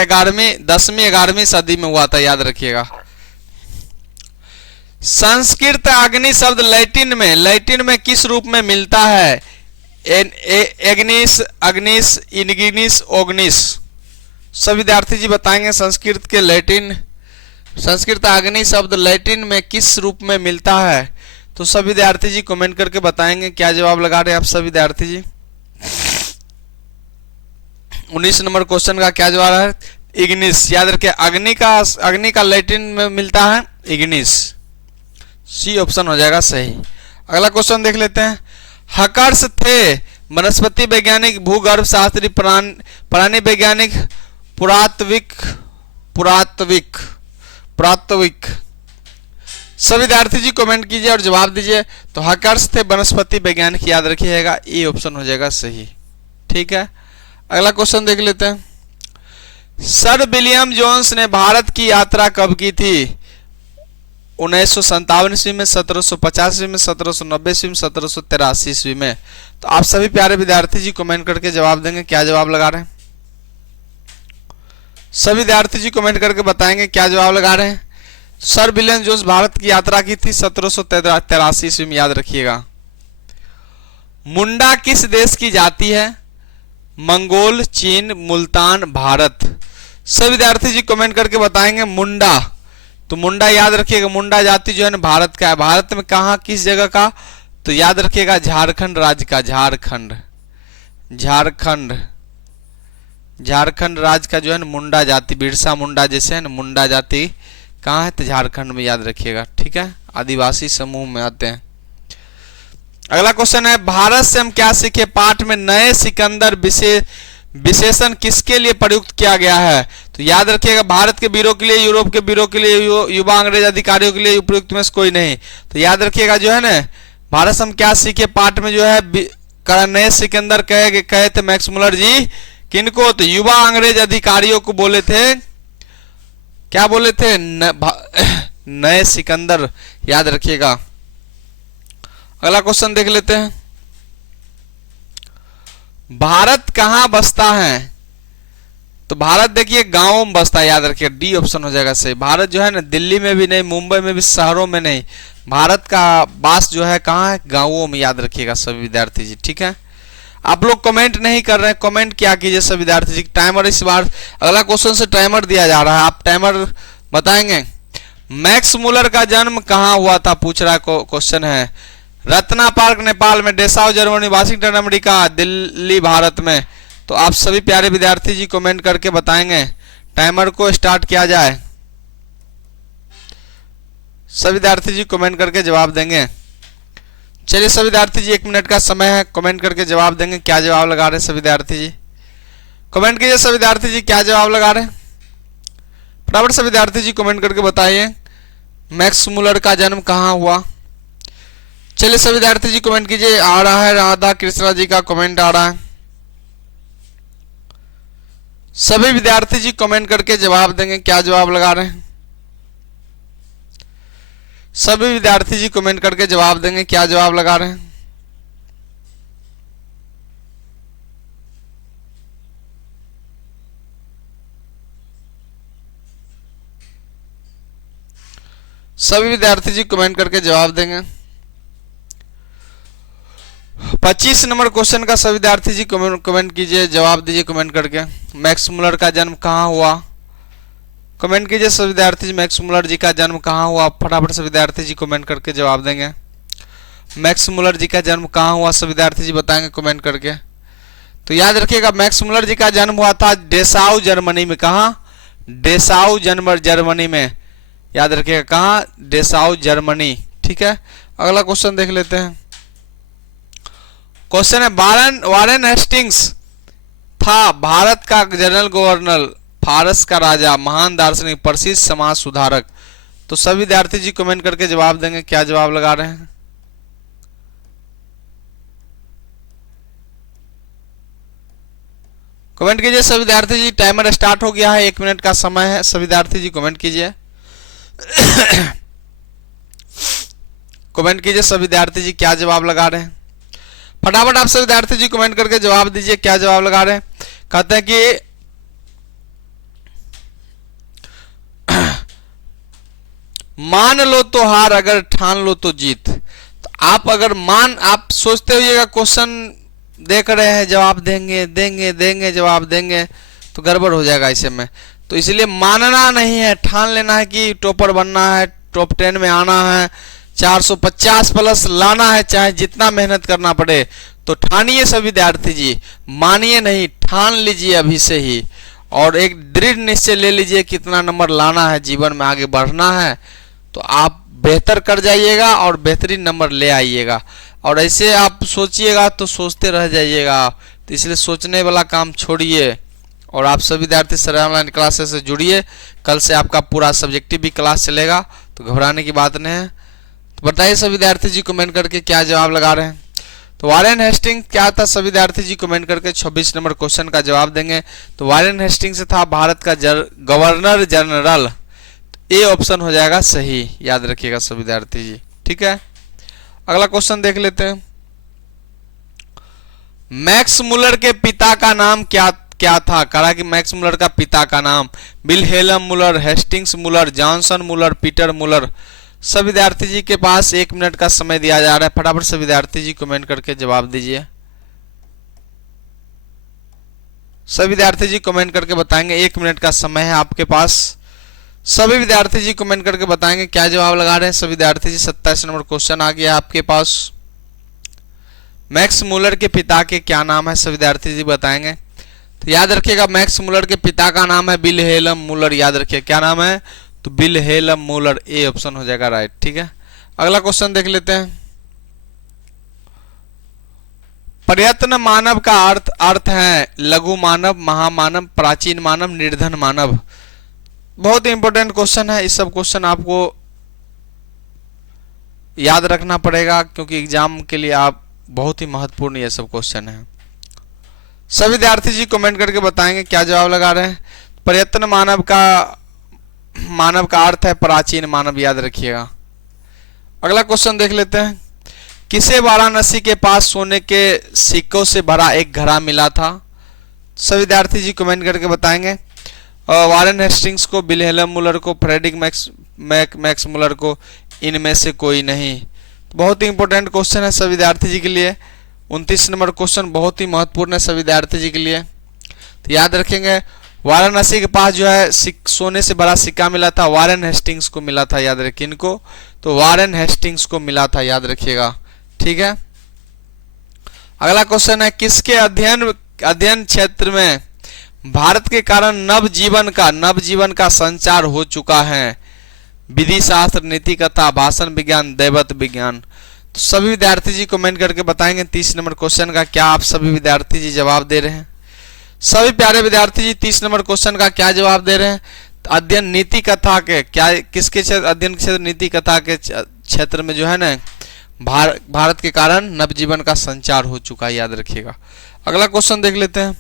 10वीं 11वीं सदी में हुआ था, याद रखिएगा। संस्कृत अग्नि शब्द लैटिन में किस रूप में मिलता है? एग्निस, अग्निस, इनगिनिस, ओग्निस। सब विद्यार्थी जी बताएंगे संस्कृत अग्नि शब्द लैटिन में किस रूप में मिलता है? तो सब विद्यार्थी जी कमेंट करके बताएंगे क्या जवाब लगा रहे हैं आप सब विद्यार्थी जी। 19 नंबर क्वेश्चन का क्या जवाब है? इग्निस। याद रखिए, अग्नि का लैटिन में मिलता है इग्निस। सी ऑप्शन हो जाएगा सही। अगला क्वेश्चन देख लेते हैं। हकर्स थे वनस्पति वैज्ञानिक, भूगर्भ शास्त्री, प्राणी वैज्ञानिक, पुरातत्विक। सभी विद्यार्थी जी कमेंट कीजिए और जवाब दीजिए। तो हकर्स थे वनस्पति वैज्ञानिक, याद रखिएगा, ए ऑप्शन हो जाएगा सही। ठीक है, अगला क्वेश्चन देख लेते हैं। सर विलियम जोन्स ने भारत की यात्रा कब की थी? 1957 ईस्वी में, 1750 ईस्वी में, 1790 ईस्वी में, 1783 ईस्वी में। तो आप सभी प्यारे विद्यार्थी जी कमेंट करके जवाब देंगे। क्या जवाब लगा रहे हैं? सभी विद्यार्थी जी कमेंट करके बताएंगे क्या जवाब लगा रहे हैं। सर विलियम जोन्स भारत की यात्रा की थी 1783 ईस्वी में, याद रखिएगा। मुंडा किस देश की जाति है? मंगोल, चीन, मुल्तान, भारत। सभी विद्यार्थी जी कमेंट करके बताएंगे मुंडा। तो मुंडा याद रखिएगा, मुंडा जाति जो है ना भारत का है। भारत में कहाँ, किस जगह का? तो याद रखिएगा झारखंड राज्य का, झारखंड राज्य का जो है ना मुंडा जाति, बिरसा मुंडा जैसे है ना, मुंडा जाति कहाँ है? तो झारखंड में, याद रखिएगा। ठीक है, आदिवासी समूह में आते हैं। अगला क्वेश्चन है, भारत से हम क्या सीखे पाठ में नए सिकंदर विशेषण किसके लिए प्रयुक्त किया गया है? तो याद रखिएगा, भारत के वीरों के लिए, यूरोप के वीरों के लिए, युवा अंग्रेज अधिकारियों के लिए उपयुक्त में से कोई नहीं। तो याद रखिएगा जो है ना, भारत से हम क्या सीखे पाठ में जो है नए सिकंदर कहे थे मैक्समुलर जी। किनको? तो युवा अंग्रेज अधिकारियों को बोले थे। क्या बोले थे? नए सिकंदर, याद रखिएगा। अगला क्वेश्चन देख लेते हैं। भारत कहां बसता है? तो भारत देखिए गांवों में बसता है, याद रखिए, डी ऑप्शन हो जाएगा सही। भारत जो है ना दिल्ली में भी नहीं, मुंबई में भी, शहरों में नहीं, भारत का वास जो है कहाँ है? गांवों में, याद रखिएगा सभी विद्यार्थी जी। ठीक है, आप लोग कमेंट नहीं कर रहे हैं, कमेंट क्या कीजिए सभी विद्यार्थी जी। टाइमर इस बार अगला क्वेश्चन से टाइमर दिया जा रहा है, आप टाइमर बताएंगे। मैक्स मुलर का जन्म कहाँ हुआ था पूछ रहा है क्वेश्चन है। रत्ना पार्क नेपाल में, Dessau Germany, Washington America, Delhi Bharat में। तो आप सभी प्यारे विद्यार्थी जी कमेंट करके बताएंगे। टाइमर को स्टार्ट किया जाए। सभी विद्यार्थी जी कमेंट करके जवाब देंगे। चलिए सभी विद्यार्थी जी 1 मिनट का समय है, कमेंट करके जवाब देंगे। क्या जवाब लगा रहे हैं सभी विद्यार्थी जी? कमेंट कीजिए सभी विद्यार्थी जी, क्या जवाब लगा रहे हैं? फटाफट सभी विद्यार्थी जी कमेंट करके बताइए मैक्स मुलर का जन्म कहाँ हुआ। चलिए सभी विद्यार्थी जी कमेंट कीजिए। आ रहा है राधा कृष्णा जी का कमेंट आ रहा है। सभी विद्यार्थी जी कमेंट करके जवाब देंगे। क्या जवाब लगा रहे हैं? सभी विद्यार्थी जी कमेंट करके जवाब देंगे। क्या जवाब लगा रहे हैं? सभी विद्यार्थी जी कमेंट करके जवाब देंगे। 25 नंबर क्वेश्चन का सभी विद्यार्थी जी कमेंट कीजिए, जवाब दीजिए कमेंट करके। मैक्स मुलर का जन्म कहाँ हुआ? कमेंट कीजिए सभी विद्यार्थी जी, मैक्स मुलर जी का जन्म कहाँ हुआ? फटाफट से विद्यार्थी जी कमेंट करके जवाब देंगे। मैक्स मुलर जी का जन्म कहाँ हुआ, सब विद्यार्थी जी बताएंगे कमेंट करके। तो याद रखिएगा मैक्स मुलर जी का जन्म हुआ था डेसाउ जर्मनी में। कहाँ? डेसाउ जर्मनी में। याद रखिएगा कहाँ? डेसाउ जर्मनी। ठीक है, अगला क्वेश्चन देख लेते हैं। क्वेश्चन है वारेन हेस्टिंग्स था भारत का जनरल गवर्नर, फारस का राजा, महान दार्शनिक, प्रसिद्ध समाज सुधारक। तो सभी विद्यार्थी जी कमेंट करके जवाब देंगे, क्या जवाब लगा रहे हैं। कमेंट कीजिए सभी विद्यार्थी जी, टाइमर स्टार्ट हो गया है, 1 मिनट का समय है। सभी विद्यार्थी जी कमेंट कीजिए। कमेंट कीजिए सभी विद्यार्थी जी, क्या जवाब लगा रहे हैं। फटाफट आप सभी विद्यार्थी जी कमेंट करके जवाब दीजिए, क्या जवाब लगा रहे हैं। कहते हैं कि मान लो तो हार, अगर ठान लो तो जीत। तो आप सोचते होइएगा क्वेश्चन देख रहे हैं, जवाब देंगे जवाब देंगे तो गड़बड़ हो जाएगा ऐसे में। तो इसलिए मानना नहीं है, ठान लेना है कि टॉपर बनना है, टॉप 10 में आना है, 450 प्लस लाना है, चाहे जितना मेहनत करना पड़े। तो ठानिए सभी विद्यार्थी जी, मानिए नहीं, ठान लीजिए अभी से ही, और एक दृढ़ निश्चय ले लीजिए कितना नंबर लाना है, जीवन में आगे बढ़ना है। तो आप बेहतर कर जाइएगा और बेहतरीन नंबर ले आइएगा। और ऐसे आप सोचिएगा तो सोचते रह जाइएगा। तो इसलिए सोचने वाला काम छोड़िए और आप सभी विद्यार्थी सर ऑनलाइन क्लासेस से जुड़िए। कल से आपका पूरा सब्जेक्टिव भी क्लास चलेगा, तो घबराने की बात नहीं है। तो बताइए सभी विद्यार्थी जी कमेंट करके क्या जवाब लगा रहे हैं। तो वारेन हेस्टिंग क्या था, सभी विद्यार्थी जी कमेंट करके 26 नंबर क्वेश्चन का जवाब देंगे। तो वारेन हेस्टिंग से था भारत का गवर्नर जनरल। ए ऑप्शन हो जाएगा सही, याद रखिएगा सभी विद्यार्थी जी। ठीक है, अगला क्वेश्चन देख लेते हैं। मैक्स मुलर के पिता का नाम क्या था। कहा कि मैक्स मुलर का पिता का नाम विल्हेल्म मुलर, हेस्टिंग्स मुलर, जॉनसन मुलर, पीटर मुलर। सब विद्यार्थी जी के पास 1 मिनट का समय दिया जा रहा है। फटाफट से विद्यार्थी जी कमेंट करके जवाब दीजिए। सभी विद्यार्थी जी कमेंट करके बताएंगे, 1 मिनट का समय है आपके पास। सभी विद्यार्थी जी कमेंट करके बताएंगे क्या जवाब लगा रहे हैं। सभी विद्यार्थी जी 27 नंबर क्वेश्चन आ गया आपके पास। मैक्स मुलर के पिता के क्या नाम है, सभी विद्यार्थी जी बताएंगे। तो याद रखिएगा मैक्स मुलर के पिता का नाम है विल्हेल्म मुलर। याद रखिए क्या नाम है, तो विल्हेल्म मुलर। ए ऑप्शन हो जाएगा राइट। ठीक है, अगला क्वेश्चन देख लेते हैं। प्रयत्न मानव का अर्थ है लघु मानव, महामानव, प्राचीन मानव, निर्धन मानव। बहुत ही इंपॉर्टेंट क्वेश्चन है। इस सब क्वेश्चन आपको याद रखना पड़ेगा क्योंकि एग्जाम के लिए आप बहुत ही महत्वपूर्ण ये सब क्वेश्चन है। सभी विद्यार्थी जी कमेंट करके बताएंगे क्या जवाब लगा रहे हैं। प्रयत्न मानव का अर्थ है प्राचीन मानव, याद रखिएगा। अगला क्वेश्चन देख लेते हैं। किसे वाराणसी के पास सोने के सिक्कों से भरा एक घड़ा मिला था। सभी विद्यार्थी जी कमेंट करके बताएंगे। वारेन हेस्टिंग्स को, विल्हेल्म मुलर को, फ्रेडरिक मैक्स मुलर को, इनमें से कोई नहीं। बहुत ही इंपॉर्टेंट क्वेश्चन है सभी विद्यार्थी जी के लिए। 29 नंबर क्वेश्चन बहुत ही महत्वपूर्ण है सभी विद्यार्थी जी के लिए। तो याद रखेंगे वाराणसी के पास जो है सोने से बड़ा सिक्का मिला था, वारेन हेस्टिंग्स को मिला था। याद रखिए इनको, तो वारेन हेस्टिंग्स को मिला था, याद रखिएगा। ठीक है, अगला क्वेश्चन है। किसके अध्ययन क्षेत्र में भारत के कारण नवजीवन का संचार हो चुका है। विधि शास्त्र, नीति कथा, भाषण विज्ञान, दैवत विज्ञान। तो सभी विद्यार्थी जी कमेंट करके बताएंगे 30 नंबर क्वेश्चन का क्या आप सभी विद्यार्थी जी जवाब दे रहे हैं। सभी प्यारे विद्यार्थी जी 30 नंबर क्वेश्चन का क्या जवाब दे रहे हैं। अध्ययन नीति कथा के क्या, किसके क्षेत्र, अध्ययन क्षेत्र नीति कथा के क्षेत्र में जो है ना भारत के कारण नवजीवन का संचार हो चुका है, याद रखिएगा। अगला क्वेश्चन देख लेते हैं।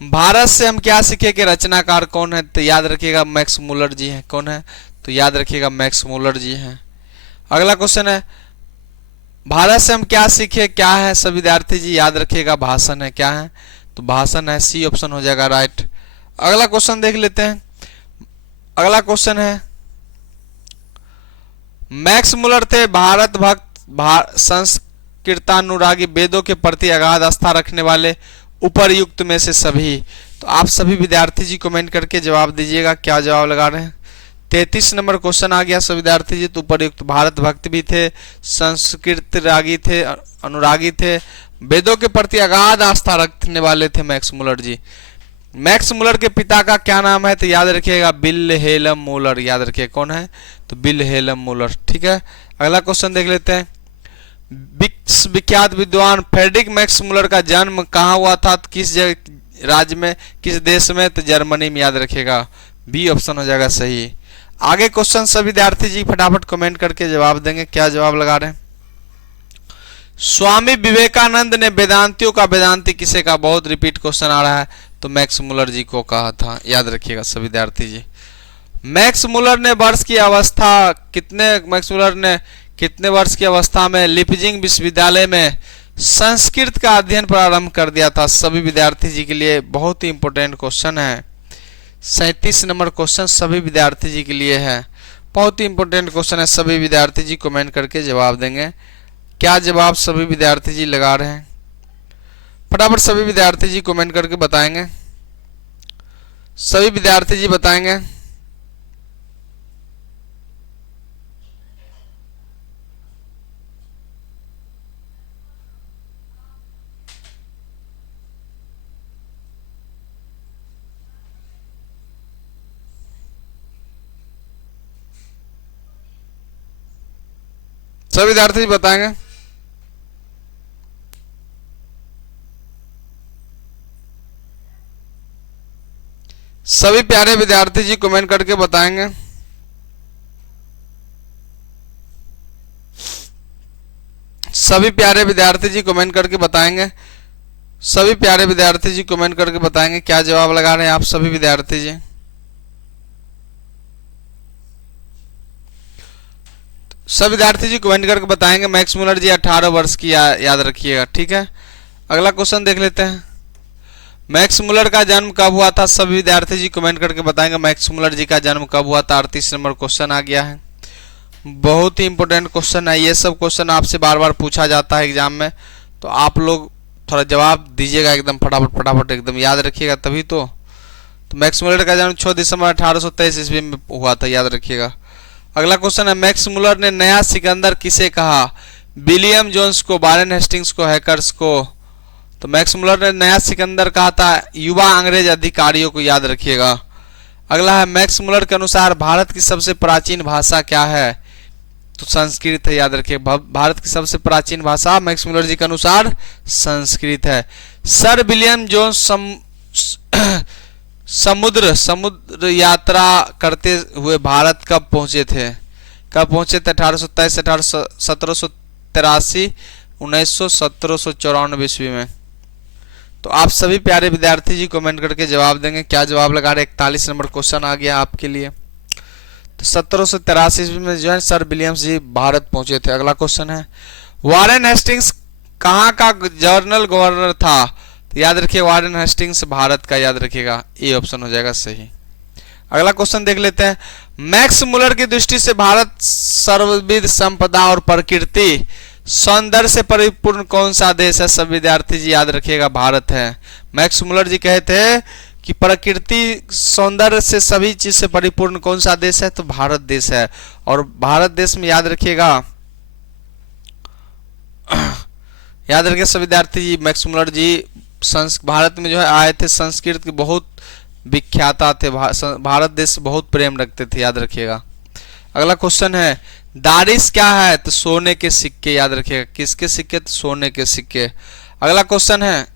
भारत से हम क्या सीखे कि रचनाकार कौन है। तो याद रखिएगा मैक्स मुलर जी हैं। कौन है, तो याद रखिएगा मैक्स मुलर जी हैं। अगला क्वेश्चन है। भारत से हम क्या सीखे, क्या है सभी विद्यार्थी जी याद रखिएगा भाषण है। क्या है, तो भाषण है, सी ऑप्शन हो जाएगा राइट। अगला क्वेश्चन देख लेते हैं। अगला क्वेश्चन है। मैक्स मुलर थे भारत भक्त, संस्कृतानुरागी, वेदों के प्रति अगाध आस्था रखने वाले, उपर्युक्त में से सभी। तो आप सभी विद्यार्थी जी कमेंट करके जवाब दीजिएगा क्या जवाब लगा रहे हैं। 33 नंबर क्वेश्चन आ गया सब विद्यार्थी जी। तो उपरयुक्त भारत भक्त भी थे, संस्कृत रागी थे, अनुरागी थे, वेदों के प्रति अगाध आस्था रखने वाले थे मैक्स मुलर जी। मैक्स मुलर के पिता का क्या नाम है? तो याद रखिएगा विल्हेल्म मुलर, याद रखिए कौन है? तो विल्हेल्म मुलर। ठीक है, अगला क्वेश्चन देख लेते हैं। विख्यात विद्वान फ्रेडरिक मैक्स मुलर का जन्म कहाँ हुआ था? तो किस राज्य में, किस देश में? तो जर्मनी में, याद रखिएगा बी ऑप्शन हो जाएगा सही। आगे क्वेश्चन सब विद्यार्थी जी फटाफट कमेंट करके जवाब देंगे, क्या जवाब लगा रहे हैं। स्वामी विवेकानंद ने वेदांतियों का वेदांती किसे कहा? बहुत रिपीट क्वेश्चन आ रहा है, तो मैक्स मुलर जी को कहा था, याद रखिएगा सब विद्यार्थी जी। मैक्स मुलर ने वर्ष की अवस्था मैक्स मुलर ने कितने वर्ष की अवस्था में लिपजिंग विश्वविद्यालय में संस्कृत का अध्ययन प्रारंभ कर दिया था? सभी विद्यार्थी जी के लिए बहुत ही इंपॉर्टेंट क्वेश्चन है। 37 नंबर क्वेश्चन सभी विद्यार्थी जी के लिए है, बहुत ही इंपॉर्टेंट क्वेश्चन है। सभी विद्यार्थी जी कमेंट करके जवाब देंगे, क्या जवाब सभी विद्यार्थी जी लगा रहे हैं? फटाफट सभी विद्यार्थी जी कमेंट करके बताएंगे, सभी विद्यार्थी जी बताएंगे। सभी विद्यार्थी जी बताएंगे। सभी प्यारे विद्यार्थी जी कमेंट करके बताएंगे। सभी प्यारे विद्यार्थी जी कमेंट करके बताएंगे। सभी प्यारे विद्यार्थी जी कमेंट करके बताएंगे, क्या जवाब लगा रहे हैं आप सभी विद्यार्थी जी। सब विद्यार्थी जी कमेंट करके बताएंगे। मैक्स मुलर जी 18 वर्ष की याद रखिएगा। ठीक है, अगला क्वेश्चन देख लेते हैं। मैक्स मुलर का जन्म कब हुआ था? सभी विद्यार्थी जी कमेंट करके बताएंगे मैक्स मुलर जी का जन्म कब हुआ था। 38 नंबर क्वेश्चन आ गया है, बहुत ही इंपॉर्टेंट क्वेश्चन है। ये सब क्वेश्चन आपसे बार बार पूछा जाता है एग्जाम में, तो आप लोग थोड़ा जवाब दीजिएगा एकदम फटाफट फटाफट, एकदम याद रखिएगा तभी तो मैक्स मुलर का जन्म 6 दिसंबर 1823 ईस्वी में हुआ था, याद रखिएगा। अगला क्वेश्चन है, मैक्स मुलर ने नया सिकंदर किसे कहा? विलियम जोन्स को, वारेन हेस्टिंग्स को, हैकर्स को? तो मैक्स मुलर ने नया सिकंदर कहा था युवा अंग्रेज अधिकारियों को, याद रखिएगा। अगला है, मैक्स मुलर के अनुसार भारत की सबसे प्राचीन भाषा क्या है? तो संस्कृत है, याद रखिए। भारत की सबसे प्राचीन भाषा मैक्स मुलर जी के अनुसार संस्कृत है। सर विलियम जोन्स समुद्र यात्रा करते हुए भारत कब पहुंचे थे? 1827, 1783, 1900, 1794 ईस्वी में। तो आप सभी प्यारे विद्यार्थी जी कमेंट करके जवाब देंगे, क्या जवाब लगा रहे? 41 नंबर क्वेश्चन आ गया आपके लिए। तो 1783 ईस्वी में जो है सर विलियम्स जी भारत पहुंचे थे। अगला क्वेश्चन है, वारेन हेस्टिंग्स कहाँ का जनरल गवर्नर था? तो याद रखिए वारेन हेस्टिंग्स भारत का, याद रखिएगा ए ऑप्शन हो जाएगा सही। अगला क्वेश्चन देख लेते हैं। मैक्स मुलर की दृष्टि से भारत सर्वविध संपदा और प्रकृति सौंदर्य से परिपूर्ण कौन सा देश है? सब विद्यार्थी जी याद रखिएगा भारत है। मैक्स मुलर जी कहे थे कि प्रकृति सौंदर्य से सभी चीज से परिपूर्ण कौन सा देश है? तो भारत देश है। और भारत देश में याद रखिएगा, याद रखिए सब विद्यार्थी जी, मैक्स मुलर जी भारत में जो है आए थे, संस्कृत के बहुत विख्याता थे, भारत देश से बहुत प्रेम रखते थे, याद रखिएगा। अगला क्वेश्चन है, दारिस क्या है? तो सोने के सिक्के, याद रखिएगा। किसके सिक्के? तो सोने के सिक्के। अगला क्वेश्चन है,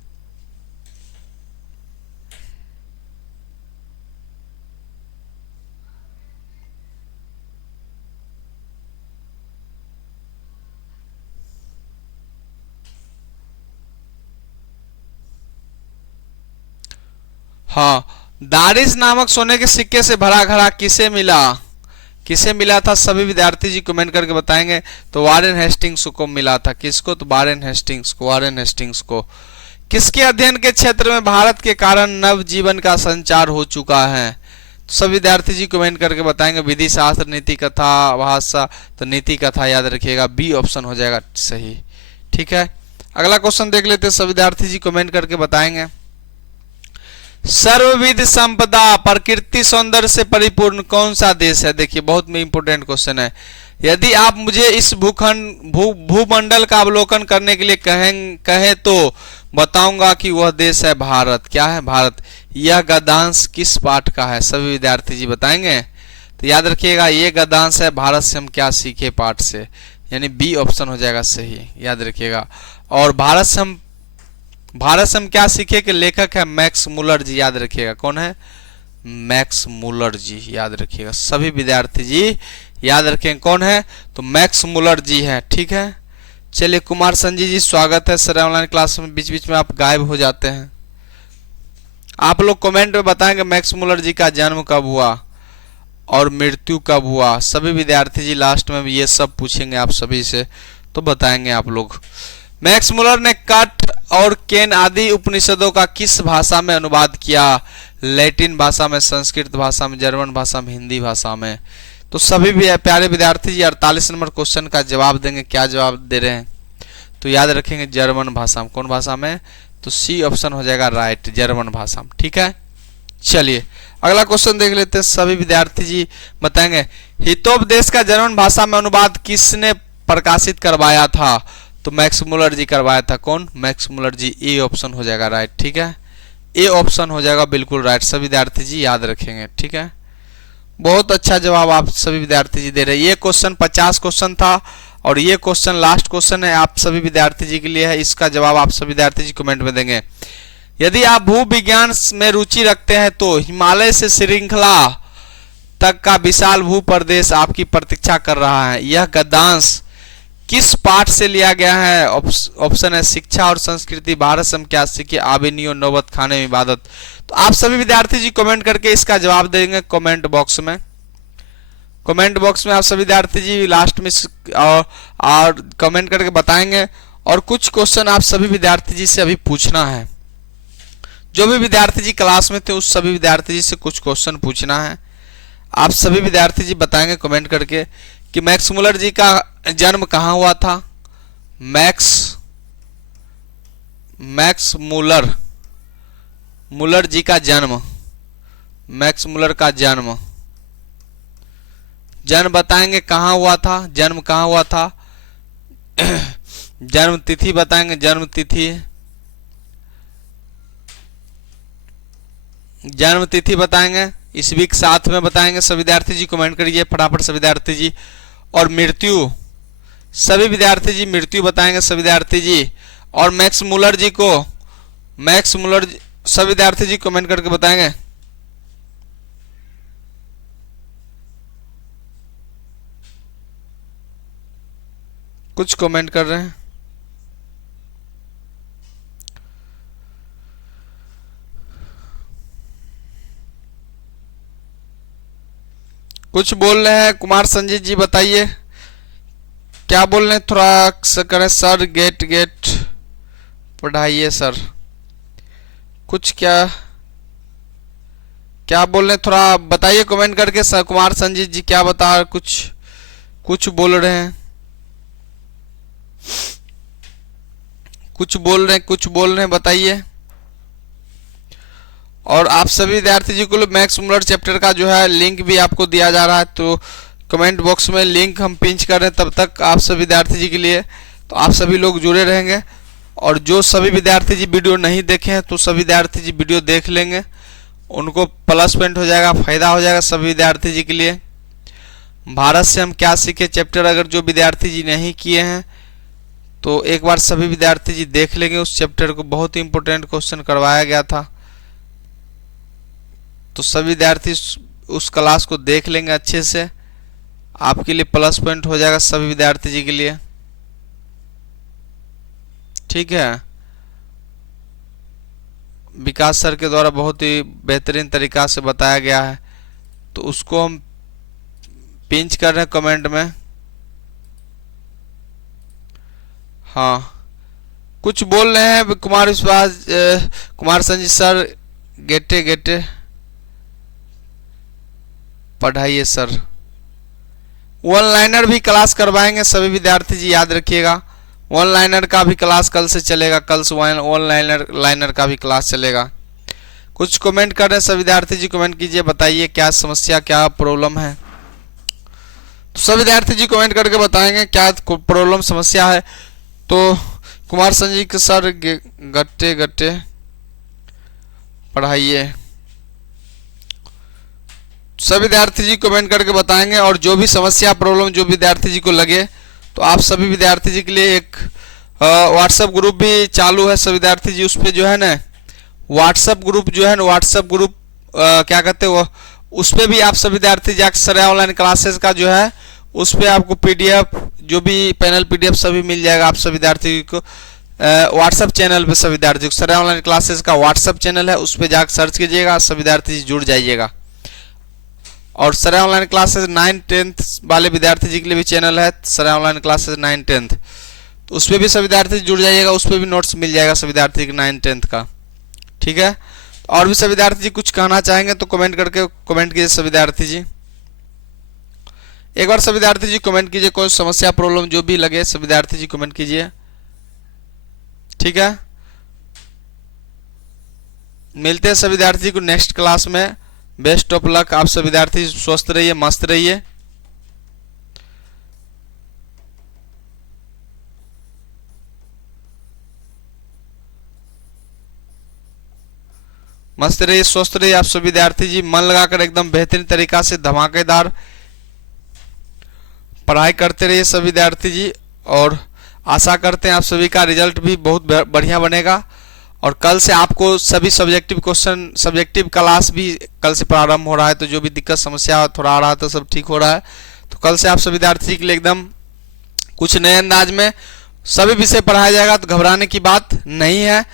हाँ, दारिस नामक सोने के सिक्के से भरा घड़ा किसे मिला? किसे मिला था? सभी विद्यार्थी जी कमेंट करके बताएंगे। तो वारेन हेस्टिंग्स को मिला था। किसको? तो वारेन हेस्टिंग्स को, वारेन हेस्टिंग्स को। किसके अध्ययन के क्षेत्र में भारत के कारण नव जीवन का संचार हो चुका है? तो सभी विद्यार्थी जी कमेंट करके बताएंगे। विधि शास्त्र, नीति कथा, भाषा, तो नीति कथा, याद रखिएगा बी ऑप्शन हो जाएगा सही। ठीक है, अगला क्वेश्चन देख लेते हैं। सभी विद्यार्थी जी कमेंट करके बताएंगे। सर्वविध संपदा प्रकृति सौंदर्य से परिपूर्ण कौन सा देश है? देखिए बहुत में इंपोर्टेंट क्वेश्चन है। यदि आप मुझे इस भूमंडल का अवलोकन करने के लिए कहें तो बताऊंगा कि वह देश है भारत। क्या है? भारत। यह गद्यांश किस पाठ का है? सभी विद्यार्थी जी बताएंगे। तो याद रखिएगा ये गद्यांश है भारत से हम क्या सीखे पाठ से, यानी बी ऑप्शन हो जाएगा सही, याद रखिएगा। और भारत से हम क्या सीखे कि लेखक है मैक्स मुलर जी, याद रखिएगा। कौन है? मैक्स मुलर जी, याद रखिएगा। सभी विद्यार्थी जी याद रखें कौन है, तो मैक्स मुलर जी है। ठीक है, चलिए कुमार संजय जी स्वागत है सर ऑनलाइन क्लास में। बीच बीच में आप गायब हो जाते हैं। आप लोग कमेंट में बताएंगे मैक्स मुलर जी का जन्म कब हुआ और मृत्यु कब हुआ। सभी विद्यार्थी जी लास्ट में ये सब पूछेंगे आप सभी से, तो बताएंगे आप लोग। मैक्स मुलर ने कट और केन आदि उपनिषदों का किस भाषा में अनुवाद किया? लैटिन भाषा में, संस्कृत भाषा में, जर्मन भाषा में, हिंदी भाषा में। तो सभी भी प्यारे विद्यार्थी जी 48 नंबर क्वेश्चन का जवाब देंगे। क्या जवाब दे रहे हैं? तो याद रखेंगे जर्मन भाषा में। कौन भाषा में? तो सी ऑप्शन हो जाएगा राइट, जर्मन भाषा में। ठीक है, चलिए अगला क्वेश्चन देख लेते हैं। सभी विद्यार्थी जी बताएंगे हितोपदेश का जर्मन भाषा में अनुवाद किसने प्रकाशित करवाया था? तो मैक्स मुलर जी करवाया था। कौन? Max Muller ji. A option हो जाएगा राइट। ठीक है, ए ऑप्शन हो जाएगा बिल्कुल राइट। सभी विद्यार्थी जी याद रखेंगे। ठीक है, बहुत अच्छा जवाब आप सभी विद्यार्थी जी दे रहे हैं। ये क्वेश्चन 50 क्वेश्चन था और ये क्वेश्चन लास्ट क्वेश्चन है आप सभी विद्यार्थी जी के लिए है। इसका जवाब आप सभी विद्यार्थी जी कमेंट में देंगे। यदि आप भू विज्ञान में रुचि रखते हैं तो हिमालय से श्रृंखला तक का विशाल भू प्रदेश आपकी प्रतीक्षा कर रहा है। यह गद्यांश किस पाठ से लिया गया है? ऑप्शन है शिक्षा और संस्कृति, भारत से हम क्या सीखे, आबिनियो, नौबत खाने में इबादत। तो आप सभी विद्यार्थी जी कमेंट करके इसका जवाब देंगे कमेंट बॉक्स में। कमेंट बॉक्स में आप सभी विद्यार्थी जी लास्ट में और कमेंट करके बताएंगे। और कुछ क्वेश्चन आप सभी विद्यार्थी जी से अभी पूछना है। जो भी विद्यार्थी जी क्लास में थे उस सभी विद्यार्थी जी से कुछ क्वेश्चन पूछना है। आप सभी विद्यार्थी जी बताएंगे कमेंट करके कि मैक्स मुलर जी का जन्म कहाँ हुआ था। मैक्स मुलर जी का जन्म, मैक्स मुलर का जन्म बताएंगे कहाँ हुआ था, जन्म कहाँ हुआ था। जन्म तिथि बताएंगे, जन्म तिथि बताएंगे, ईस्वी के साथ में बताएंगे। सभी विद्यार्थी जी कमेंट करिए फटाफट सभी विद्यार्थी जी। और मृत्यु, सभी विद्यार्थी जी मृत्यु बताएंगे सभी विद्यार्थी जी। और मैक्स मुलर जी सभी विद्यार्थी जी कमेंट करके बताएंगे। कुछ कमेंट कर रहे हैं। कुछ बोल रहे हैं। कुमार संजय जी बताइए क्या बोल रहे हैं, थोड़ा करें सर। गेट पढ़ाइए सर। कुछ क्या बोल रहे हैं, थोड़ा बताइए कमेंट करके। सर कुमार संजय जी क्या बता, कुछ बोल रहे हैं, कुछ बोल रहे हैं बताइए। और आप सभी विद्यार्थी जी को मैक्स मुलर चैप्टर का जो है लिंक भी आपको दिया जा रहा है, तो कमेंट बॉक्स में लिंक हम पिंच कर रहे हैं तब तक आप सभी विद्यार्थी जी के लिए। तो आप सभी लोग जुड़े रहेंगे। और जो सभी विद्यार्थी जी वीडियो नहीं देखे हैं तो सभी विद्यार्थी जी वीडियो देख लेंगे, उनको प्लस पॉइंट हो जाएगा, फायदा हो जाएगा सभी विद्यार्थी जी के लिए। भारत से हम क्या सीखे चैप्टर अगर जो विद्यार्थी जी नहीं किए हैं तो एक बार सभी विद्यार्थी जी देख लेंगे उस चैप्टर को। बहुत ही इंपॉर्टेंट क्वेश्चन करवाया गया था, तो सभी विद्यार्थी उस क्लास को देख लेंगे अच्छे से। आपके लिए प्लस पॉइंट हो जाएगा सभी विद्यार्थी जी के लिए। ठीक है, विकास सर के द्वारा बहुत ही बेहतरीन तरीका से बताया गया है, तो उसको हम पिंच कर रहे हैं कमेंट में। हाँ, कुछ बोल रहे हैं कुमार संजय सर। गेटे पढ़ाइए सर। वन लाइनर भी क्लास करवाएंगे सभी विद्यार्थी जी, याद रखिएगा। वन लाइनर का भी क्लास कल से चलेगा, कल से वन लाइनर का भी क्लास चलेगा। कुछ कमेंट कर रहे हैं सब विद्यार्थी जी, कमेंट कीजिए, बताइए क्या समस्या क्या प्रॉब्लम है। तो सब विद्यार्थी जी कमेंट करके बताएंगे क्या प्रॉब्लम समस्या है। तो कुमार संजीव के सर गट्टे गट्टे पढ़ाइए, सब विद्यार्थी जी कमेंट करके बताएंगे। और जो भी समस्या प्रॉब्लम जो विद्यार्थी जी को लगे तो आप सभी विद्यार्थी जी के लिए एक व्हाट्सएप ग्रुप भी चालू है सब विद्यार्थी जी। उस पर जो है ना व्हाट्सएप ग्रुप जो है ना व्हाट्सएप ग्रुप क्या कहते हैं वो, उस पर भी आप सब विद्यार्थी जाकर सर ऑनलाइन क्लासेस का जो है उस पर आपको पीडीएफ जो भी पैनल पीडीएफ सभी मिल जाएगा आप सब विद्यार्थी को व्हाट्सएप चैनल पे। सब विद्यार्थी को सर ऑनलाइन क्लासेस का व्हाट्सएप चैनल है, उस पर जाकर सर्च कीजिएगा, सब विद्यार्थी जी जुड़ जाइएगा। और सर ऑनलाइन क्लासेस 9-10 वाले विद्यार्थी जी के लिए भी चैनल है, सर ऑनलाइन क्लासेस 9-10, तो उस पर भी सब विद्यार्थी जुड़ जाइएगा, उस पर भी नोट्स मिल जाएगा सब विद्यार्थी के 9-10 का। ठीक है, और भी सब विद्यार्थी जी कुछ कहना चाहेंगे तो कमेंट करके कमेंट कीजिए सब विद्यार्थी जी। एक बार सब विद्यार्थी जी कमेंट कीजिए, कोई समस्या प्रॉब्लम जो भी लगे सब विद्यार्थी जी कमेंट कीजिए। ठीक है, मिलते हैं सब विद्यार्थी जी को नेक्स्ट क्लास में। बेस्ट ऑफ लक, आप सब विद्यार्थी स्वस्थ रहिए, मस्त रहिए। मस्त रहिए, स्वस्थ रहिए आप सब विद्यार्थी जी। मन लगाकर एकदम बेहतरीन तरीका से धमाकेदार पढ़ाई करते रहिए सब विद्यार्थी जी। और आशा करते हैं आप सभी का रिजल्ट भी बहुत बढ़िया बनेगा। और कल से आपको सभी सब्जेक्टिव क्वेश्चन, सब्जेक्टिव क्लास भी कल से प्रारंभ हो रहा है, तो जो भी दिक्कत समस्या थोड़ा आ रहा था सब ठीक हो रहा है। तो कल से आप सभी विद्यार्थी के लिए एकदम कुछ नए अंदाज में सभी विषय पढ़ाया जाएगा, तो घबराने की बात नहीं है।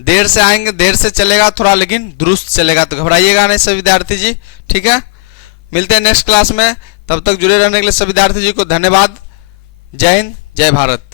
देर से आएंगे, देर से चलेगा थोड़ा, लेकिन दुरुस्त चलेगा, तो घबराइएगा नहीं सभी विद्यार्थी जी। ठीक है, मिलते हैं नेक्स्ट क्लास में, तब तक जुड़े रहने के लिए सभी विद्यार्थी जी को धन्यवाद। जय हिंद, जय भारत।